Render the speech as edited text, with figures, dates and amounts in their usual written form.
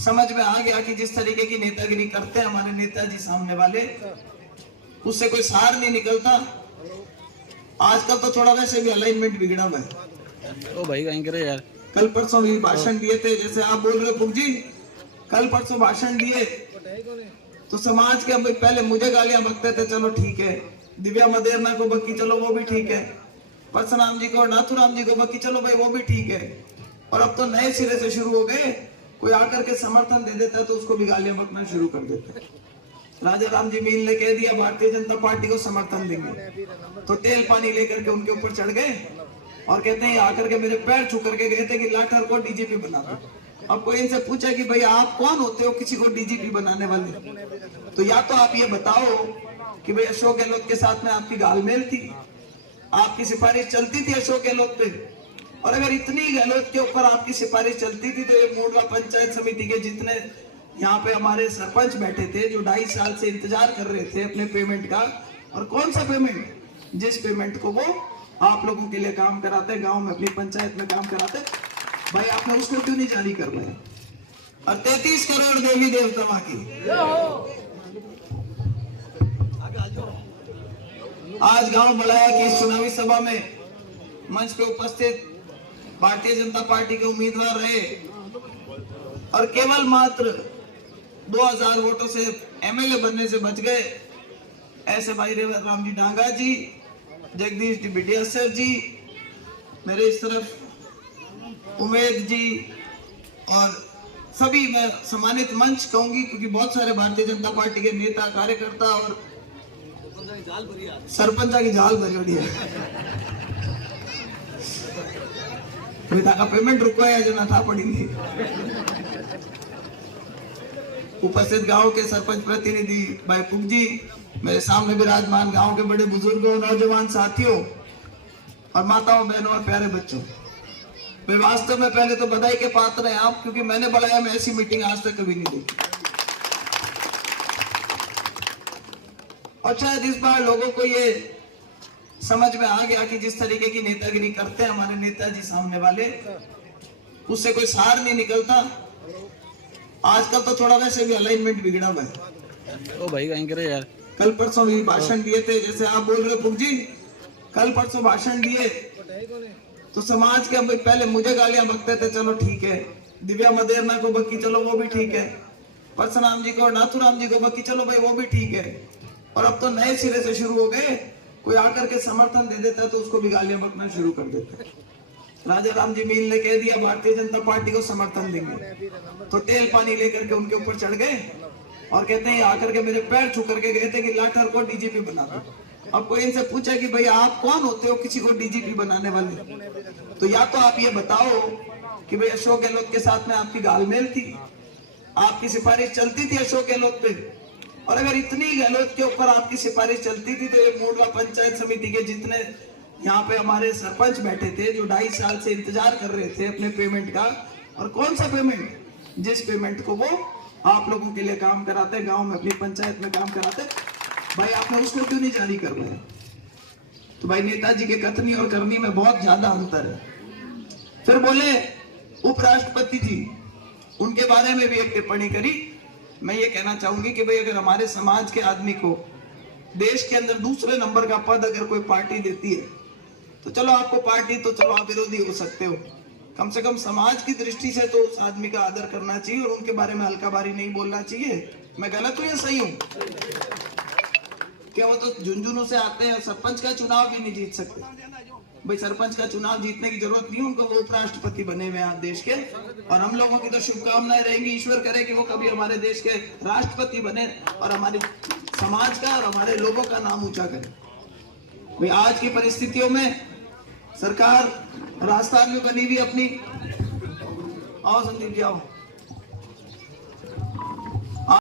समझ में आ गया कि जिस तरीके की नेतागिरी करते हैं हमारे नेताजी सामने वाले, उससे कोई सार नहीं निकलता। आजकल तो थोड़ा वैसे भी अलाइनमेंट बिगड़ा हुआ है। ओ भाई कहीं करे यार, कल परसों भी भाषण दिए थे, जैसे आप बोल रहे हो पुग जी, कल परसों भाषण दिए तो समाज के पहले मुझे गालियां बकते थे, चलो ठीक है। दिव्या मदेरना को बकी, चलो वो भी ठीक है। परशुराम जी को, नाथुराम जी को बकी, चलो भाई वो भी ठीक है। और अब तो नए सिरे से शुरू हो गए, कोई आकर के समर्थन दे देता है तो उसको भी गालियां बकना शुरू कर देते हैं। राजा राम जी मील ने कह दिया भारतीय जनता पार्टी को समर्थन देंगे, तो तेल पानी लेकर के उनके ऊपर चढ़ गए और कहते हैं आकर के मेरे पैर छू करके गए थे कि लाठर को डीजीपी बना दो। अब कोई इनसे पूछा कि भाई आप कौन होते हो किसी को डीजीपी बनाने वाले, तो या तो आप ये बताओ कि भाई अशोक गहलोत के साथ में आपकी गालमेल थी, आपकी सिफारिश चलती थी अशोक गहलोत पे, और अगर इतनी गहलोत के ऊपर आपकी सिफारिश चलती थी तो ये मोडवा पंचायत समिति के जितने यहाँ पे हमारे सरपंच बैठे थे जो 2.5 साल से इंतजार कर रहे थे अपने पेमेंट का, और कौन सा पेमेंट, जिस पेमेंट को वो आप लोगों के लिए काम कराते, गांव में अपनी पंचायत में काम कराते, भाई आपने उसको क्यों नहीं जारी कर रहे? और 33 करोड़ देवी देवता की आज गांव बुलाया कि इस चुनावी सभा में मंच पे उपस्थित भारतीय जनता पार्टी के उम्मीदवार रहे और केवल मात्र 2000 वोटों से एमएलए बनने से बच गए। ऐसे भाई राम जी डांगा जी, जगदीश बिटिया सर जी, मेरे इस तरफ उमेद जी, और सभी मैं सम्मानित मंच कहूंगी क्योंकि बहुत सारे भारतीय जनता पार्टी के नेता कार्यकर्ता और सरपंचा की जाल भरी है। का पेमेंट रुकवाया जो था पड़ी नहीं। उपस्थित गांव के सरपंच प्रतिनिधि भाई पुग जी, मेरे सामने विराजमान गांव के बड़े बुजुर्गों, नौजवान साथियों और माताओं, बहनों और प्यारे बच्चों, वे वास्तव में पहले तो बधाई के पात्र हैं आप, क्योंकि मैंने बुलाया, मैं ऐसी मीटिंग आज तक कभी नहीं देखी। और शायद इस बार लोगों को ये समझ में आ गया कि जिस तरीके की नेतागिरी करते हैं हमारे नेताजी सामने वाले, उससे कोई सार नहीं निकलता। आजकल तो थोड़ा वैसे भी अलाइनमेंट बिगड़ा हुआ है। ओ भाई कहीं करे यार, कल परसों भी भाषण दिए थे, जैसे आप बोल रहे हो पुग जी, कल परसों भाषण दिए तो समाज के पहले मुझे गालियां बकते थे, चलो ठीक है। दिव्या मदेरना को बकी, चलो वो भी ठीक है। परशुराम जी को, नाथुराम जी को बकी, चलो भाई वो भी ठीक है। और अब तो नए सिरे से शुरू हो गए, कोई आकर के समर्थन दे देता है तो उसको भी गालियां बकना शुरू कर देते हैं। राजा राम जी मील ने कह दिया भारतीय जनता पार्टी को समर्थन देंगे, तो तेल पानी लेकर के उनके ऊपर चढ़ गए और कहते हैं आकर के मेरे पैर छू करके गए थे कि लाठर को डीजीपी बना दो। अब कोई इनसे पूछा कि भाई आप कौन होते हो किसी को डीजीपी बनाने वाले, तो या तो आप ये बताओ कि भाई अशोक गहलोत के साथ में आपकी गालमेल थी, आपकी सिफारिश चलती थी अशोक गहलोत पे, और अगर इतनी गहलोत के ऊपर आपकी सिफारिश चलती थी तो ये मोडवा पंचायत समिति के जितने यहाँ पे हमारे सरपंच बैठे थे जो 2.5 साल से इंतजार कर रहे थे अपने पेमेंट का, और कौन सा पेमेंट, जिस पेमेंट को वो आप लोगों के लिए काम कराते, गांव में अपनी पंचायत में काम कराते, भाई आपने उसको क्यों नहीं जारी कर रहे? तो भाई नेताजी के कथनी और करनी में बहुत ज्यादा अंतर है। फिर बोले उपराष्ट्रपति जी, उनके बारे में भी एक टिप्पणी करी। मैं ये कहना चाहूंगी कि भाई अगर हमारे समाज के आदमी को देश के अंदर दूसरे नंबर का पद अगर कोई पार्टी देती है तो चलो आपको पार्टी, तो चलो आप विरोधी हो सकते हो, कम से कम समाज की दृष्टि से तो उस आदमी का आदर करना चाहिए और उनके बारे में हल्काबारी नहीं बोलना चाहिए। मैं गलत हूं या सही हूं? क्या वो तो झुंझुनू से आते हैं, सरपंच का चुनाव भी नहीं जीत सकते? भाई सरपंच का चुनाव जीतने की जरूरत नहीं है उनको, वो उपराष्ट्रपति बने हुए हैं देश के, और हम लोगों की तो शुभकामनाएं रहेंगी, ईश्वर करे कि वो कभी हमारे देश के राष्ट्रपति बने और हमारे समाज का और हमारे लोगों का नाम ऊंचा करे। भाई आज की परिस्थितियों में सरकार राजस्थान में बनी हुई अपनी, आओ संदीप जी आओ,